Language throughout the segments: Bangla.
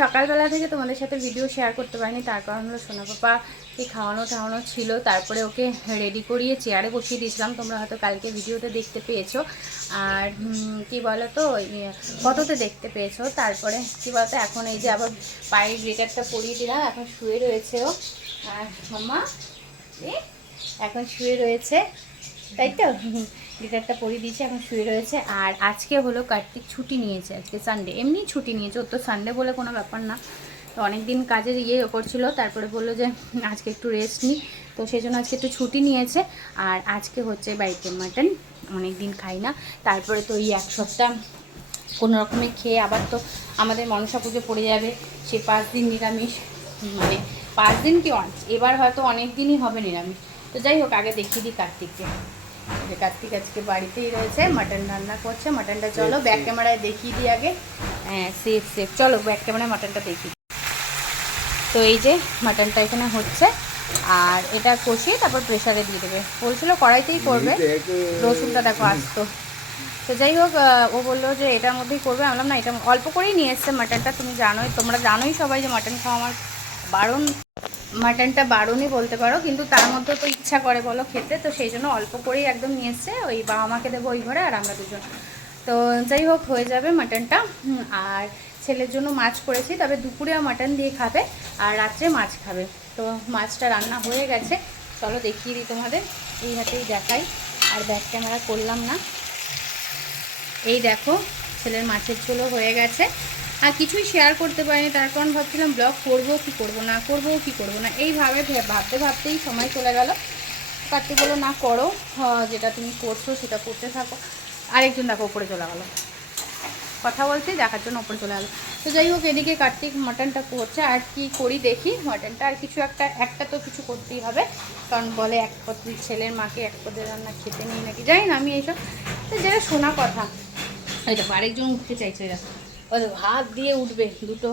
সকালবেলা থেকে তোমাদের সাথে ভিডিও শেয়ার করতে পারিনি, তার কারণ হলো সোনা পাপাকে খাওয়ানো ছিল। তারপরে ওকে রেডি করিয়ে চেয়ারে বসিয়ে দিয়েছিলাম, তোমরা হয়তো কালকে ভিডিওতে দেখতে পেয়েছো। আর কি বলো তো, ফটোতে দেখতে পেয়েছো। তারপরে কি বলতো, এখন এই যে আবার পায়ের ব্রেকারটা পরিয়ে দিলাম, এখন শুয়ে রয়েছে ও। আর মাম্মা এখন শুয়ে রয়েছে, তাই তো গিটারটা পরিয়ে দিয়েছে, এখন শুয়ে রয়েছে। আর আজকে হলো কার্তিক ছুটি নিয়েছে, আজকে সানডে, এমনি ছুটি নিয়েছে, ওর তো সানডে বলে কোনো ব্যাপার না। তো অনেক দিন কাজের করছিল, তারপরে বললো যে আজকে একটু রেস্ট নিই, তো সেই জন্য আজকে একটু ছুটি নিয়েছে। আর আজকে হচ্ছে বাড়িতে মাটন, অনেক দিন খাই না। তারপরে তো এই এক সপ্তাহ কোনো রকমে খেয়ে আবার তো আমাদের মনসা পুজো পড়ে যাবে, সে 5 দিন নিরামিষ, মানে 5 দিন কি এবার হয়তো অনেক দিনই হবে নিরামিষ। তো যাই হোক, আগে দেখিয়ে দিই কার্তিককে, যে কার্তিক আজকে বাড়িতেই রয়েছে, মাটন রান্না করছে। মাটনটা চলো ব্যাক ক্যামেরায় দেখিয়ে দিই আগে। হ্যাঁ, সেফ চলো ব্যাক ক্যামেরায় মাটনটা দেখি। তো এই যে মাটনটা এখানে হচ্ছে, আর এটা কষিয়ে তারপর প্রেসারে দিয়ে দেবে, বলছিল কড়াইতেই করবে। রসুনটা দেখো আসতো। তো যাই হোক, ও বললো যে এটার মধ্যেই করবে। আমি বললাম না, এটা অল্প করেই নিয়ে এসছে মাটনটা। তোমরা জানোই সবাই যে মাটন খাওয়া আমার বারণ, মাটনটা বারণই বলতে পারো, কিন্তু তার মধ্যে তো ইচ্ছা করে বলো খেতে, তো সেই জন্য অল্প করেই একদম নিয়ে এসছে। ওই বাবা মাকে দেবো ওই ঘরে, আর আমরা দুজন। তো যাই হোক, হয়ে যাবে মাটনটা। আর ছেলের জন্য মাছ করেছি, তবে দুপুরেও মাটন দিয়ে খাবে আর রাত্রে মাছ খাবে। তো মাছটা রান্না হয়ে গেছে, চলো দেখিয়ে দিই তোমাদের, এই হাতেই দেখাই, আর ব্যাক ক্যামেরা করলাম না। এই দেখো, ছেলের মাছের ঝোলও হয়ে গেছে। আর কিছুই শেয়ার করতে পারিনি, তার কারণ ভাবছিলাম ব্লগ করবো কি করবো না, এইভাবে ভাবতেই সময় চলে গেল। কার্তিক বললো না করো, যেটা তুমি করছো সেটা করতে থাকো। আরেকজন দেখো উপরে চলে গেলো, কথা বলতে দেখার জন্য উপরে চলে গেলো। তো যাই হোক, এদিকে কার্তিক মাটনটা করছে, আর কি করি দেখি মাটনটা। আর কিছু একটা তো কিছু করতেই হবে, কারণ বলে এক পদ ছেলের মাকে এক পদের রান্না খেতে নেই নাকি, জানি না আমি এইসব, তো যেটা শোনা কথা। এই দেখো আরেকজন উঠতে চাইছে, দেখো ও হাত দিয়ে উঠবে, দুটো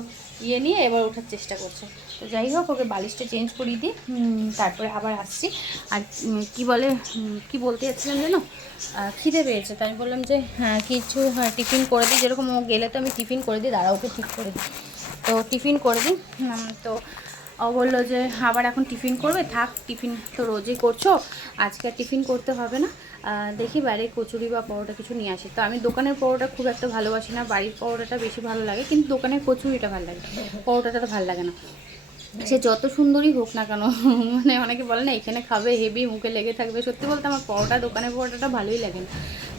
নিয়ে এবার ওঠার চেষ্টা করছে। তো যাই হোক, ওকে বালিশটা চেঞ্জ করিয়ে দিই, তারপরে আবার আসছি। আর কি বলতে যাচ্ছিলাম যেন, খিদে পেয়েছে, তাই আমি বললাম যে কিছু টিফিন করে দিই, যেরকম ও গেলে তো আমি টিফিন করে দিই, দাঁড়া ওকে ঠিক করে দিই। তো টিফিন করে দিই। তো ও বললো যে আবার এখন টিফিন করবে, থাক টিফিন তো রোজই করছো, আজকে আর টিফিন করতে হবে না, দেখি বাইরে কচুরি বা পরোটা কিছু নিয়ে আসি। তো আমি দোকানের পরোটা খুব একটা ভালোবাসি না, বাড়ির পরোটাটা বেশি ভালো লাগে, কিন্তু দোকানের কচুরিটা ভালো লাগে, পরোটাটা তো ভালো লাগে না, সে যত সুন্দরই হোক না কেন। মানে অনেকে বলে না এখানে খাবে হেভি মুখে লেগে থাকবে, সত্যি বলতে আমার দোকানের পরোটাটা ভালোই লাগে না,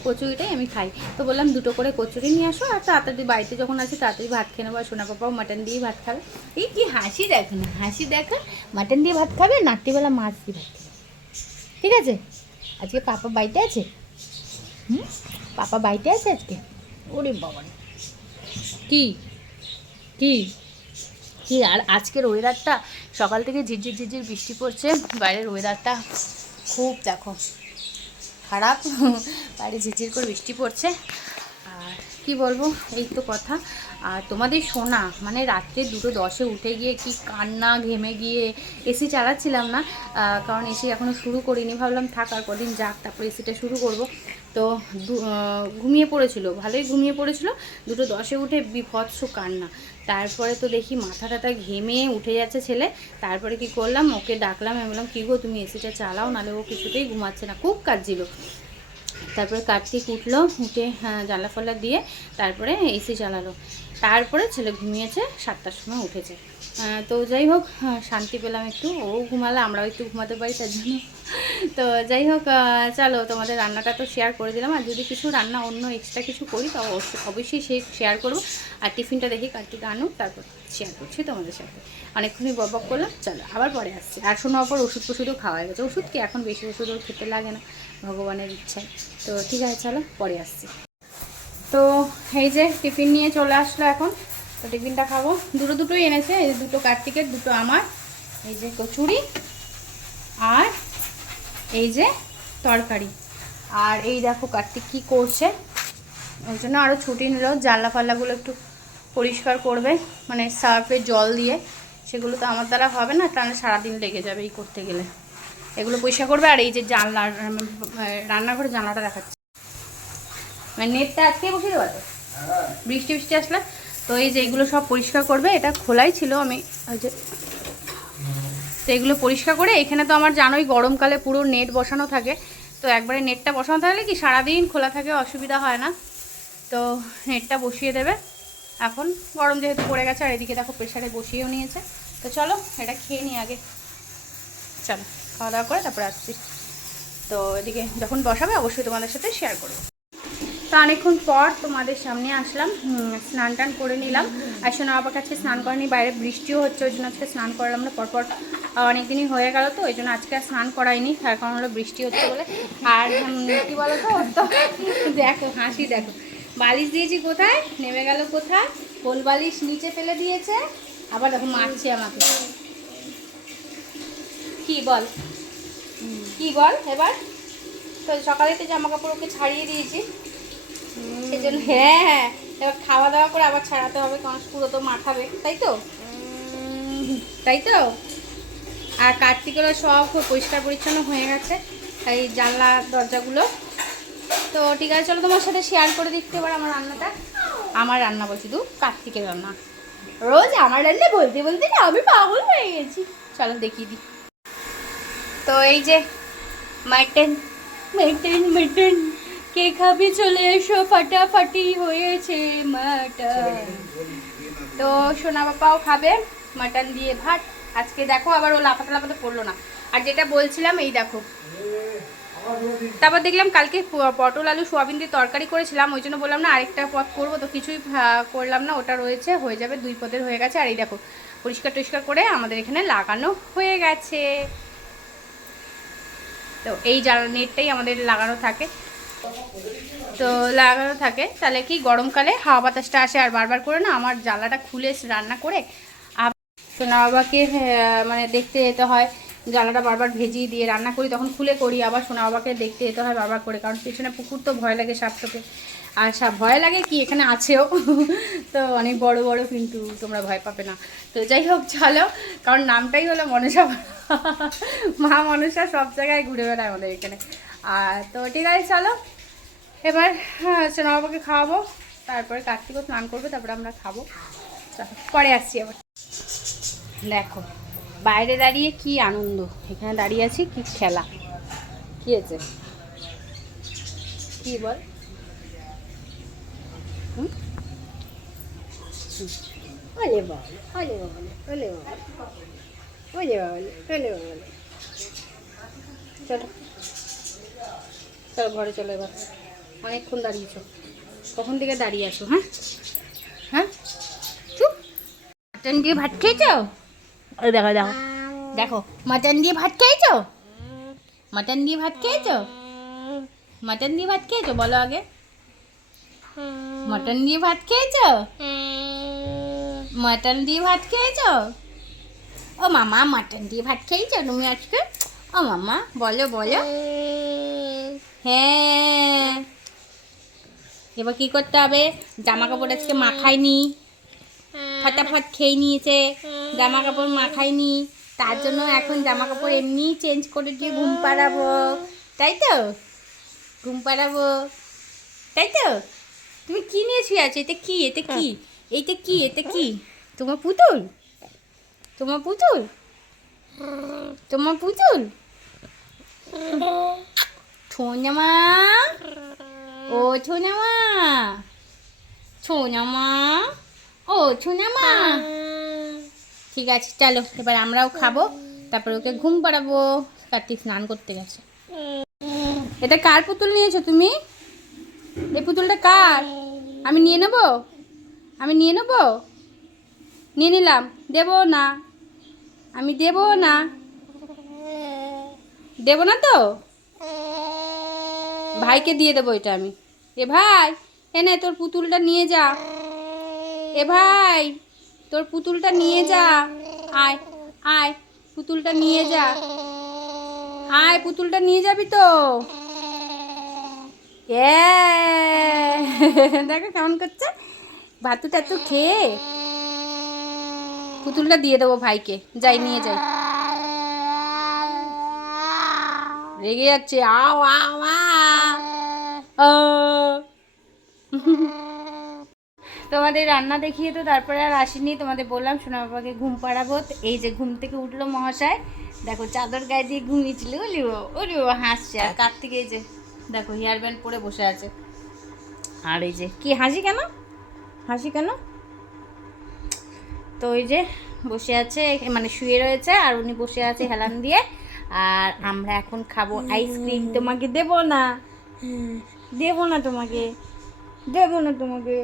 কচুরিটাই আমি খাই। তো বললাম দুটো করে কচুরি নিয়ে আসো, আর তাড়াতাড়ি বাড়িতে যখন আসি তাড়াতাড়ি ভাত খেয়ে নেবো। আর সোনা পাপাও মাটন দিয়ে ভাত খাবে। এই কি হাসি দেখো না, মাটন দিয়ে ভাত খাবে, রাত্রিবেলা মাছ দিয়ে ভাত খাবে, ঠিক আছে? আজকে পাপা বাড়িতে আছে, পাপা বাড়িতে আছে আজকে। ওরে বাবা, কি কি কি আর আজকের ওয়েদারটা, সকাল থেকে ঝিরঝির বৃষ্টি পড়ছে, বাইরের ওয়েদারটা খুব দেখো খারাপ, বাইরে ঝিরঝির করে বৃষ্টি পড়ছে। আর কি বলবো, এই তো কথা। আর তোমাদের শোনা, মানে রাত্রে 2:10 উঠে গিয়ে কি কান্না, ঘেমে গিয়ে এসি চালাচ্ছিলাম না, কারণ এসি এখনও শুরু করিনি, ভাবলাম থাক আর কদিন যাক, তারপর এসিটা শুরু করব। তো ঘুমিয়ে পড়েছিল, ভালোই ঘুমিয়ে পড়েছিল, 2:10 উঠে বিভৎস কান্না। তারপরে তো দেখি মাথা টাথা ঘেমে উঠে যাচ্ছে ছেলে। তারপরে কি করলাম, ওকে ডাকলাম, আমি বললাম কী গো তুমি এসিটা চালাও, নাহলে ও কিছুতেই ঘুমাচ্ছে না, খুব কাঁদছিল। তারপরে কার্তিক উঠলো, উঠে জানলা ফাল্লা দিয়ে তারপরে এসি চালালো। তারপরে ছেলে ঘুমিয়েছে, 7টার সময় উঠেছে। তো যাই হোক, শান্তি পেলাম একটু, ও ঘুমালে আমরাও একটু ঘুমাতে পারি তার জন্য। তো যাই হোক, চলো তোমাদের রান্নাটা তো শেয়ার করে দিলাম, আর যদি কিছু রান্না অন্য এক্সট্রা কিছু করি তো অবশ্যই সেই শেয়ার করবো। আর টিফিনটা দেখি কার্তিক আনুক, তারপর শেয়ার করছি তোমাদের সাথে। অনেকক্ষণই বক করলাম, চলো আবার পরে আসছি। আর শোনার পর ওষুধও খাওয়া গেছে, ওষুধ কি এখন বেশি ওষুধও খেতে লাগে না, ভগবানের ইচ্ছায়। তো ঠিক আছে, চলো পরে আসছি। তো এই যে টিফিন নিয়ে চলে আসলো এখন, তো টিফিনটা খাবো। দুটোই এনেছে, এই যে দুটো কার্তিকের, দুটো আমার। এই যে কচুরি, আর এই যে তরকারি। আর এই দেখো কার্তিক কী করছে, ওই জন্য আরও ছুটি নিল, জানলা ফাল্লাগুলো একটু পরিষ্কার করবে, মানে সার্ফের জল দিয়ে। সেগুলো তো আমার দ্বারা হবে না, তাহলে সারাদিন লেগে যাবে এই করতে গেলে। এগুলো পরিষ্কার করবে। আর এই যে রান্নাঘরে জানলাটা দেখাচ্ছে, মানে নেটটা আজকে বসিয়ে দেওয়া তো, বৃষ্টি আসলে তো এই যে এগুলো সব পরিষ্কার করবে, এটা খোলাই ছিল আমি ওই যে, তো এগুলো পরিষ্কার করে এখানে তো আমার জানোই গরমকালে পুরো নেট বসানো থাকে, তো একবারে নেটটা বসানো থাকলে কি সারাদিন খোলা থাকে, অসুবিধা হয় না। তো নেটটা বসিয়ে দেবে এখন, গরম যেহেতু পড়ে গেছে। আর এদিকে দেখো প্রেশারে বসিয়েও নিয়েছে। তো চলো এটা খেয়ে নিই আগে, চলো খাওয়া দাওয়া করে তারপরে আসছি। তো এদিকে যখন বসাবে অবশ্যই তোমাদের সাথে শেয়ার করবো। তো অনেকক্ষণ পর তোমাদের সামনে আসলাম, স্নান টান করে নিলাম। আর শোনা বাবার কাছে স্নান করেনি, বাইরে বৃষ্টিও হচ্ছে, ওই জন্য আজকে স্নান করলাম না। পরপর অনেক দিনই হয়ে গেল, তো ওই জন্য আজকে আর স্নান করাইনি, তার কারণ হলো বৃষ্টি হচ্ছে বলে। আর কী বলো তো দেখো হাসি দেখো, বালিশ দিয়েছি কোথায়, নেমে গেল কোথায়, কোল বালিশ নিচে ফেলে দিয়েছে, আবার দেখো মারছে আমাকে। কি বল, কি বল এবার। তো সকালে তো জামা কাপড় ওকে ছাড়িয়ে দিয়েছি, সেজন্য হ্যাঁ এবার খাওয়া দাওয়া করে আবার ছাড়াতে হবে, কারণ পুরো তো মাখাবে, তাই তো, তাই তো। আর কার্তিকেরও সব পরিষ্কার পরিচ্ছন্ন হয়ে গেছে, এই জানলা দরজাগুলো। তো ঠিক আছে চলো তোমার সাথে শেয়ার করে দেখতে এবার আমার রান্নাটা। আমার রান্না বলছি তো কার্তিকের রান্না, রোজ আমার রান্না বলতে বলতে না আমি পাগল হয়ে গেছি। চলো দেখিয়ে দিই। তো এই যে মাটন মাটন মাটন, কে খাবি চলে এসো, ফাটাফাটি হয়েছে মাটন। তো সোনা বাবাও খাবে মাটন দিয়ে ভাত আজকে। দেখো আবার ও লাফাতে লাফাতে পড়লো না। আর যেটা বলছিলাম এই দেখো, তারপর দেখলাম কালকে পটল আলু সোয়াবিন দিয়ে তরকারি করেছিলাম, ওই জন্য বললাম না আরেকটা পদ করবো, তো কিছুই করলাম না, ওটা রয়েছে, হয়ে যাবে, 2 পদের হয়ে গেছে। আর এই দেখো পরিষ্কার টরিষ্কার করে আমাদের এখানে লাগানো হয়ে গেছে। তো এই নেটটাই আমাদের লাগানো থাকে, তো লাগানো থাকে, তাহলে কি গরমকালে হাওয়া বাতাসটা আসে। আর বারবার করে না আমার জ্বালাটা খুলে রান্না করে সোনা বাবাকে মানে দেখতে যেতে হয়, জ্বালাটা বারবার ভেজিয়ে দিয়ে রান্না করি, তখন খুলে করি, আবার সোনা বাবাকে দেখতে যেতে হয় বারবার করে, কারণ পেছনে পুকুর তো ভয় লাগে সাপটাকে। আর সাপ ভয় লাগে কি, এখানে আছেও তো অনেক বড় বড়, কিন্তু তোমরা ভয় পাবে না। তো যাই হোক চলো, কারণ নামটাই হলো মনসা মা মনসা সব জায়গায় ঘুরে বেড়ায় আমাদের এখানে। আর তো ঠিক আছে চলো এবার সোনা বাবাকে খাওয়াবো, তারপরে কার্তিকও স্নান করবে, তারপরে আমরা খাবো। চলো পরে আসছি আবার। দেখো বাইরে দাঁড়িয়ে কি আনন্দ, এখানে দাঁড়িয়ে আছি কি খেলা, কি হয়েছে কি বল, ওলে বল ওলে বল ওলে বল ওলে বল ওলে বল। চলো চলো ঘরে চলো এবার, অনেকক্ষণ দাঁড়িয়েছো, কখন থেকে দাঁড়িয়ে আছো? হ্যাঁ হ্যাঁ চুপ। মাটন দিয়ে ভাত খেয়েছো? ওই দেখো দেখো দেখো, মাটন দিয়ে ভাত খেয়েছো? মাটন দিয়ে ভাত খেয়েছো? মাটন দিয়ে ভাত খেয়েছো বলো আগে, মাটন দিয়ে ভাত খেয়েছো? মাটন দিয়ে ভাত খেয়েছো? ও মামা মাটন দিয়ে ভাত খেয়েছো তুমি আজকে? ও মামা বলো বলো। হ্যাঁ এবার কি করতে হবে, জামা কাপড় আজকে মাখায়নি, ফটাফট খেয়ে নিয়েছে, জামা কাপড় মাখায়নি, তার জন্য এখন জামা কাপড় এমনি চেঞ্জ করে দিয়ে ঘুম পাড়াবো, তাই তো, ঘুম পাড়াবো, তাই তো। তুমি কি নিয়ে শুয়ে আছো? এটা কি, এটা কি, এইটা কি, এটা কি তোমার পুতুল, তোমার পুতুল, তোমার পুতুল। ছোনামা, ও ছোনামা, ছোনামা, ও ছোনামা। ঠিক আছে চলো এবার আমরাও খাবো, তারপরে ওকে ঘুম পাড়াবো। কার্তিক স্নান করতে গেছে। এটা কার পুতুল নিয়েছো তুমি? এই পুতুলটা কার? আমি নিয়ে নেব, আমি নিয়ে নেব, নিয়ে নিলাম, দেবো না, আমি দেবো না, দেবো না তো, ভাইকে দিয়ে দেবো এটা আমি। এ ভাই এনে তোর পুতুলটা নিয়ে যা, এ ভাই তোর পুতুলটা নিয়ে যা, আয় আয় পুতুলটা নিয়ে যা, আয় পুতুলটা নিয়ে যাবি তো। দেখো কেমন করছে, ভাতু টাতু খেয়ে পুতুলটা দিয়ে দেবো ভাইকে, যাই নিয়ে যাই। রেগে যাচ্ছে, আও আও আ। তো তোমাদের রান্না দেখিয়ে তো তারপরে আর আসিনি, তোমাদের বললাম সোনা বাবাকে ঘুম পাড়াবো। এই যে ঘুম থেকে উঠলো মহাশয়, দেখো চাদর গায়ে দিয়ে ঘুমিয়েছিল, ওলিও হাসছে। আর কার্তিক এই যে দেখো হেয়ার ব্যান্ড পরে বসে আছে। আর এই যে কি হাসি কেন, হাসি কেন? তো ওই যে বসে আছে, মানে শুয়ে রয়েছে, আর উনি বসে আছে হেলান দিয়ে। আর আমরা এখন খাবো আইসক্রিম। তোমাকে দেবো না, দেবো না তোমাকে, দেবো না তোমাকে,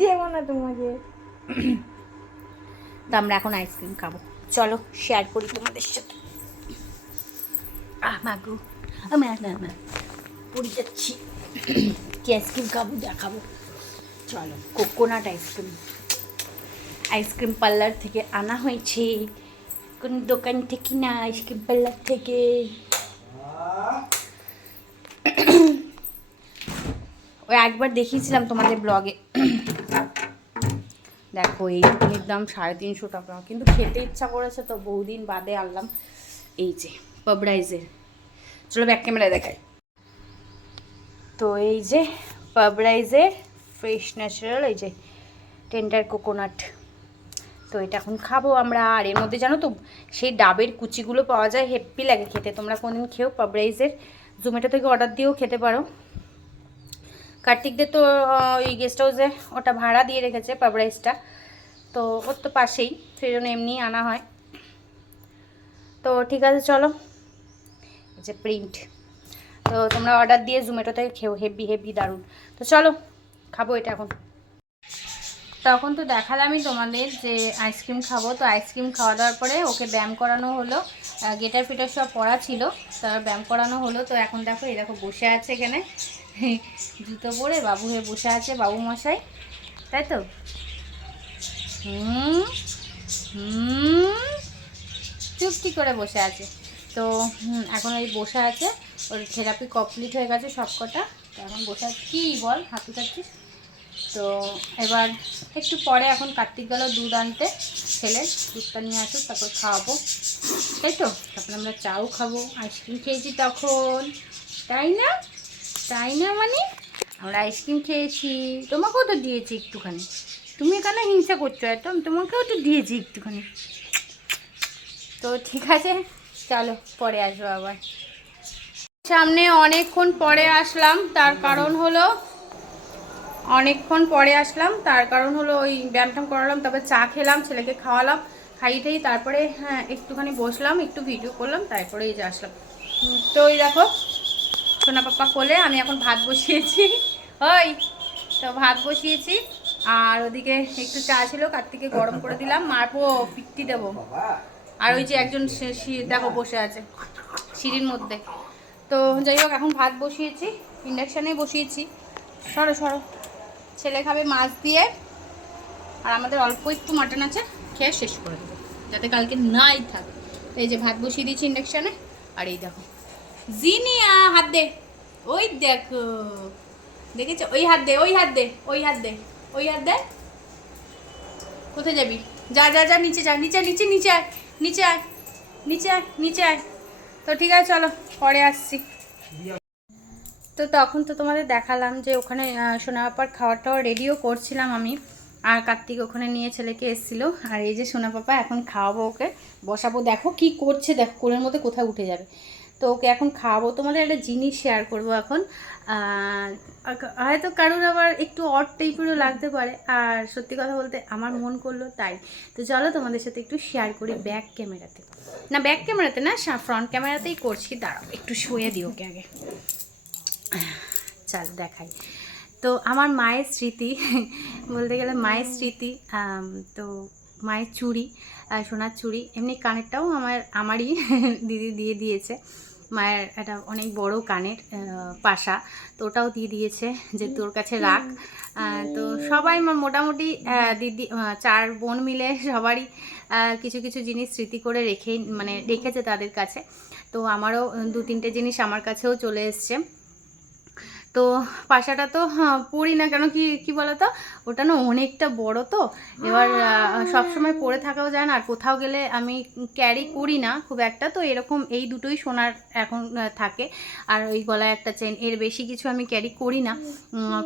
দেবো না তোমাকে। তো আমরা এখন আইসক্রিম খাবো, চলো শেয়ার করি তোমাদের সাথে। মাগু না পড়ে যাচ্ছি। কি আইসক্রিম খাবো দেখাবো, চলো। কোকোনাট আইসক্রিম, আইসক্রিম পার্লার থেকে আনা হয়েছে, কোন দোকান থেকে না, আইসক্রিম পার্লার থেকে। ওই একবার দেখিয়েছিলাম তোমাদের ব্লগে। দেখো এই দাম 350 টাকা, কিন্তু খেতে ইচ্ছা করেছে তো বহুদিন বাদে আনলাম। এই যে পাবরাইজের, চলো ব্যাক ক্যামেরা দেখাই। তো এই যে পাবরাইজের ফ্রেশ ন্যাচারাল, এই যে টেন্ডার কোকোনাট। তো এটা এখন খাবো আমরা। আর এর মধ্যে জানো তো সেই ডাবের কুচিগুলো পাওয়া যায়, হেপ্পি লাগে খেতে। তোমরা কোনদিন খেও পাবরাইজের, জোম্যাটো থেকে অর্ডার দিয়েও খেতে পারো। কার্তিকদের তো ওই গেস্ট হাউসে ওটা ভাড়া দিয়ে রেখেছে পাবরাইজটা, তো ওর তো পাশেই, সেই জন্য এমনি আনা হয়। তো ঠিক আছে চলো, এই যে প্রিন্ট, তো তোমরা অর্ডার দিয়ে জোম্যাটো থেকে খেও, হেভি হেভি দারুণ। তো চলো খাবো এটা এখন। তখন তো দেখালামই তোমাদের যে আইসক্রিম খাবো। তো আইসক্রিম খাওয়া দাওয়ার পরে ওকে ব্যায়াম করানো হলো, গেটার ফিটার সব পড়া ছিল, তার ব্যায়াম করানো হলো। তো এখন দেখো এই দেখো বসে আছে এখানে জুতো পরে বাবু হয়ে বসে আছে, বাবু মশাই, তাই তো। চুপটি করে বসে আছে। তো এখন ওই বসে আছে, ওর থেরাপি কমপ্লিট হয়ে গেছে সব কটা। তো এখন বসে আছে, কী বল হাঁটু খাচ্ছিস? তো এবার একটু পরে এখন কার্তিক গেল দুধ আনতে, ছেলের দুধটা নিয়ে আসুক, তারপর খাওয়াবো, তাই তো। তারপরে আমরা চাও খাবো, আইসক্রিম খেয়েছি তখন, তাই না? তাই না, মানে আমরা আইসক্রিম খেয়েছি, তোমাকেও তো দিয়েছি একটুখানি। তুমি এখানে হিংসা করছো এত, তোমাকেও তো দিয়েছি একটুখানি। তো ঠিক আছে চলো পরে আসবো আবার। সামনে অনেকক্ষণ পরে আসলাম, তার কারণ হলো ওই ব্যায়াম করালাম, তারপর চা খেলাম, ছেলেকে খাওয়ালাম, খাইয়েই তারপরে হ্যাঁ একটুখানি বসলাম, একটু ভিডিও করলাম, তারপরে এই যে আসলাম। তো ওই দেখো সোনা পাপা কোলে, আমি এখন ভাত বসিয়েছি। ওই তো ভাত বসিয়েছি, আর ওদিকে একটু চা ছিল, কার্তিকে গরম করে দিলাম, মারবো পিট্টি দেবো। আর ওই যে একজন দেখো বসে আছে সিঁড়ির মধ্যে। তো যাই হোক এখন ভাত বসিয়েছি, ইন্ডাকশানে বসিয়েছি। সরো সরো, ছেলে খাবে মাছ দিয়ে, আর আমাদের অল্প একটু মাটন আছে, খেয়ে শেষ করে দেবো যাতে কালকে নাই থাকে। তো এই যে ভাত বসিয়ে দিয়েছি ইন্ডাকশানে। আর এই দেখো জিনিয়া, হাত দে, ওই দেখো দেখেছো, ওই হাত দে, ওই হাত দে, ওই হাত দে, ওই হাত দে। কোথায় যাবি? যা যা যা, নিচে যা, নিচে নিচে নিচে আয়, নিচে আয়, নিচে আয়, নিচে আয়। তো ঠিক আছে চলো পরে আসছি। তো তখন তো তোমাদের দেখালাম যে ওখানে সোনা পাপার খাওয়ার টাওয়ার রেডিও করছিলাম আমি, আর কার্তিক ওখানে নিয়ে ছেলেকে এসেছিলো। আর এই যে সোনা পাপা এখন খাওয়াবো, ওকে বসাবো, দেখো কি করছে, দেখো কোলের মধ্যে কোথায় উঠে যাবে। তো ওকে এখন খাওয়াবো। তোমাদের একটা জিনিস শেয়ার করবো এখন, হয়তো কারোর আবার একটু অড টাইপেরও লাগতে পারে, আর সত্যি কথা বলতে আমার মন করলো তাই। তো চলো তোমাদের সাথে একটু শেয়ার করি ব্যাক ক্যামেরাতে, না ব্যাক ক্যামেরাতে না, ফ্রন্ট ক্যামেরাতেই করছি। দাঁড়াও একটু শুয়ে দিই ওকে আগে, চল দেখাই। তো আমার মায়ের স্মৃতি বলতে গেলে মায়ের স্মৃতি, তো মায়ের চুড়ি, সোনার চুড়ি, এমনি কানেরটাও আমারই দিদি দিয়ে দিয়েছে। মায়ের একটা অনেক বড় কানের পাশা, তো ওটাও দিয়ে দিয়েছে যে তোর কাছে রাখ। তো সবাই মোটামুটি দিদি 4 বোন মিলে সবারই কিছু কিছু জিনিস স্মৃতি করে রেখেছে তাদের কাছে। তো আমারও 2-3টে জিনিস আমার কাছেও চলে এসছে। তো পাশাটা তো পরি না, কেন কি কি বলো তো, ওটা না অনেকটা বড়, তো এবার সবসময় পরে থাকাও যায় না, আর কোথাও গেলে আমি ক্যারি করি না খুব একটা, তো এরকম এই দুটোই সোনার এখন থাকে, আর ওই গলায় একটা চেন, এর বেশি কিছু আমি ক্যারি করি না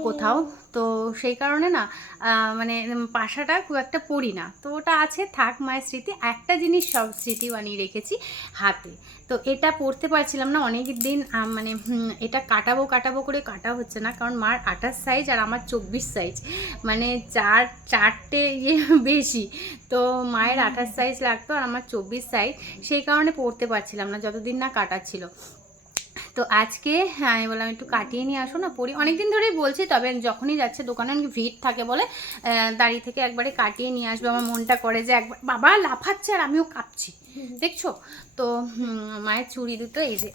কোথাও। তো সেই কারণে না মানে পাশাটা খুব একটা পরি না, তো ওটা আছে, থাক মায়ের স্মৃতি। একটা জিনিস সব স্মৃতি বানিয়ে রেখেছি হাতে, তো এটা পরতে পারছিলাম না অনেক দিন, মানে এটা কাটাবো করে কাটা হচ্ছে না, কারণ মার 28 সাইজ আর আমার 24 সাইজ, মানে চারটে বেশি, তো মায়ের 28 সাইজ লাগতো আর আমার 24 সাইজ, সেই কারণে পরতে পারছিলাম না যতদিন না কাটাচ্ছিল। তো আজকে আমি বললাম একটু কাটিয়ে নিয়ে আসো না, পরি, অনেকদিন ধরেই বলছি, তবে যখনই যাচ্ছে দোকানে অনেক ভিড় থাকে বলে দাঁড়িয়ে থেকে একবারে কাটিয়ে নিয়ে আসবে। আমার মনটা করে যে একবার, বাবা লাফাচ্ছে আর আমিও কাঁপছি, দেখছো তো। মায়ের চুড়ি দুটো এই যে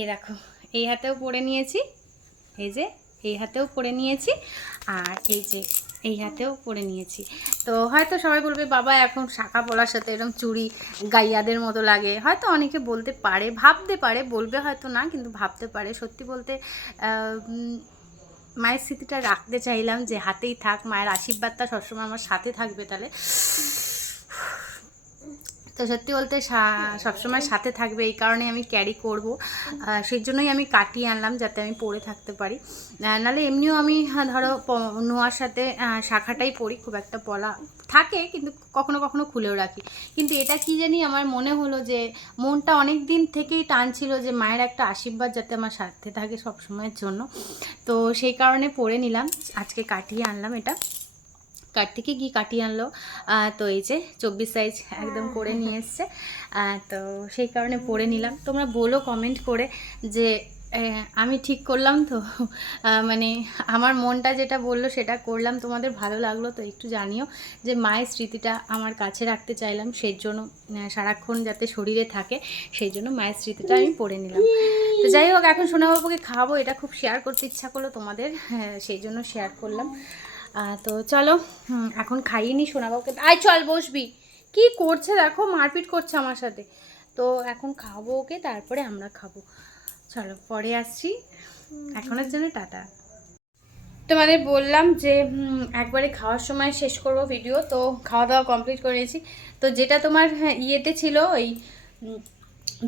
এই দেখো, এই হাতেও পরে নিয়েছি, এই যে এই হাতেও পরে নিয়েছি, আর এই যে এই হাতেও পরে নিয়েছি। তো হয়তো সবাই বলবে বাবা এখন শাখা পলার সাথে এরকম চুড়ি গাইয়াদের মতো লাগে, হয়তো অনেকে বলতে পারে, ভাবতে পারে, বলবে হয়তো না, কিন্তু ভাবতে পারে। সত্যি বলতে মায়ের স্মৃতিটা রাখতে চাইলাম, যে হাতেই থাক, মায়ের আশীর্বাদটা সবসময় আমার সাথে থাকবে তাহলে। তো সত্যি বলতে সবসময় সাথে থাকবে, এই কারণে আমি ক্যারি করব, সেই জন্যই আমি কাটিয়ে আনলাম, যাতে আমি পরে থাকতে পারি। নাহলে এমনিও আমি ধরো নোয়ার সাথে শাখাটাই পরি, খুব একটা পলা থাকে, কিন্তু কখনো কখনো খুলেও রাখি। কিন্তু এটা কি জানি আমার মনে হলো যে মনটা অনেক দিন থেকেই টানছিল যে মায়ের একটা আশীর্বাদ যাতে আমার সাথে থাকে সবসময়ের জন্য, তো সেই কারণে পরে নিলাম, আজকে কাটিয়ে আনলাম এটা। কার থেকে কি কাটিয়ে আনলো, তো এই যে 24 সাইজ একদম করে নিয়ে এসছে, তো সেই কারণে পরে নিলাম। তোমরা বলো কমেন্ট করে যে আমি ঠিক করলাম তো, মানে আমার মনটা যেটা বললো সেটা করলাম, তোমাদের ভালো লাগলো তো একটু জানিও। যে মায়ের স্মৃতিটা আমার কাছে রাখতে চাইলাম, সেই জন্য সারাক্ষণ যাতে শরীরে থাকে, সেই জন্য মায়ের স্মৃতিটা আমি পরে নিলাম। তো যাই হোক, এখন সোনাবাবুকে খাওয়াবো, এটা খুব শেয়ার করতে ইচ্ছা করলো তোমাদের, সেই জন্য শেয়ার করলাম। তো চলো এখন খাইয়ে নি সোনাবাবুকে, আয় চল বসবি, কি করছে দেখো, মারপিট করছে আমার সাথে। তো এখন খাবো ওকে, তারপরে আমরা খাবো, চলো পরে আসছি, এখনের জন্য টাটা। তোমাদের বললাম যে একবারে খাওয়ার সময় শেষ করবো ভিডিও, তো খাওয়া দাওয়া কমপ্লিট করে নিয়েছি। তো যেটা তোমার ইয়েতে ছিল, ওই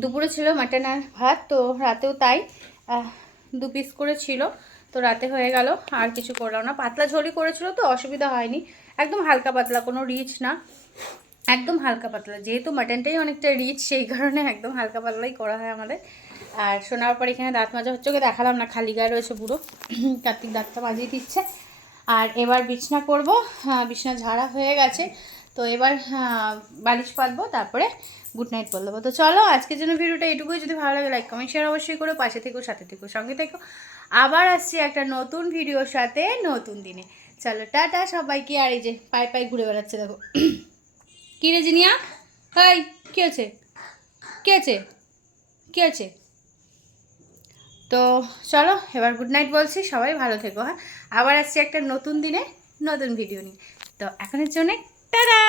দুপুরে ছিল মাটন আর ভাত, তো রাতেও তাই 2 পিস করে ছিল, তো রাতে হয়ে গেল, আর কিছু করলাম না। পাতলা ঝোলই করেছিল, তো অসুবিধা হয়নি, একদম হালকা পাতলা, কোনো রিচ না, একদম হালকা পাতলা, যেহেতু মাটনটাই অনেকটা রিচ, সেই কারণে একদম হালকা পাতলাই করা হয় আমাদের। আর শোনার পর এখানে দাঁত মাজা হচ্ছে, ওকে দেখালাম না, খালি গায়ে রয়েছে পুরো, কার্তিক দাঁতটা মাজিয়ে দিচ্ছে। আর এবার বিছনা করব, বিছনা ঝাড়া হয়ে গেছে, তো এবার বালিশ পাতবো, তারপরে গুড নাইট বলে দেবো। তো চলো আজকের জন্য ভিডিওটা এটুকুই, যদি ভালো লাগে লাইক কমেন্ট শেয়ার অবশ্যই করো, পাশে থেকো, সাথে থেকো, সঙ্গে থেকো। আবার আসছি একটা নতুন ভিডিওর সাথে নতুন দিনে। চলো টাটা সবাইকে। আর এই যে পায়ে পায়ে ঘুরে বেড়াচ্ছে দেখো, কী রে জিনিয়া, হাই কী আছে, কী আছে, কী আছে? তো চলো এবার গুড নাইট বলছি, সবাই ভালো থেকো, হ্যাঁ, আবার আসছি একটা নতুন দিনে নতুন ভিডিও নিয়ে। তো এখনের জন্য টাটা।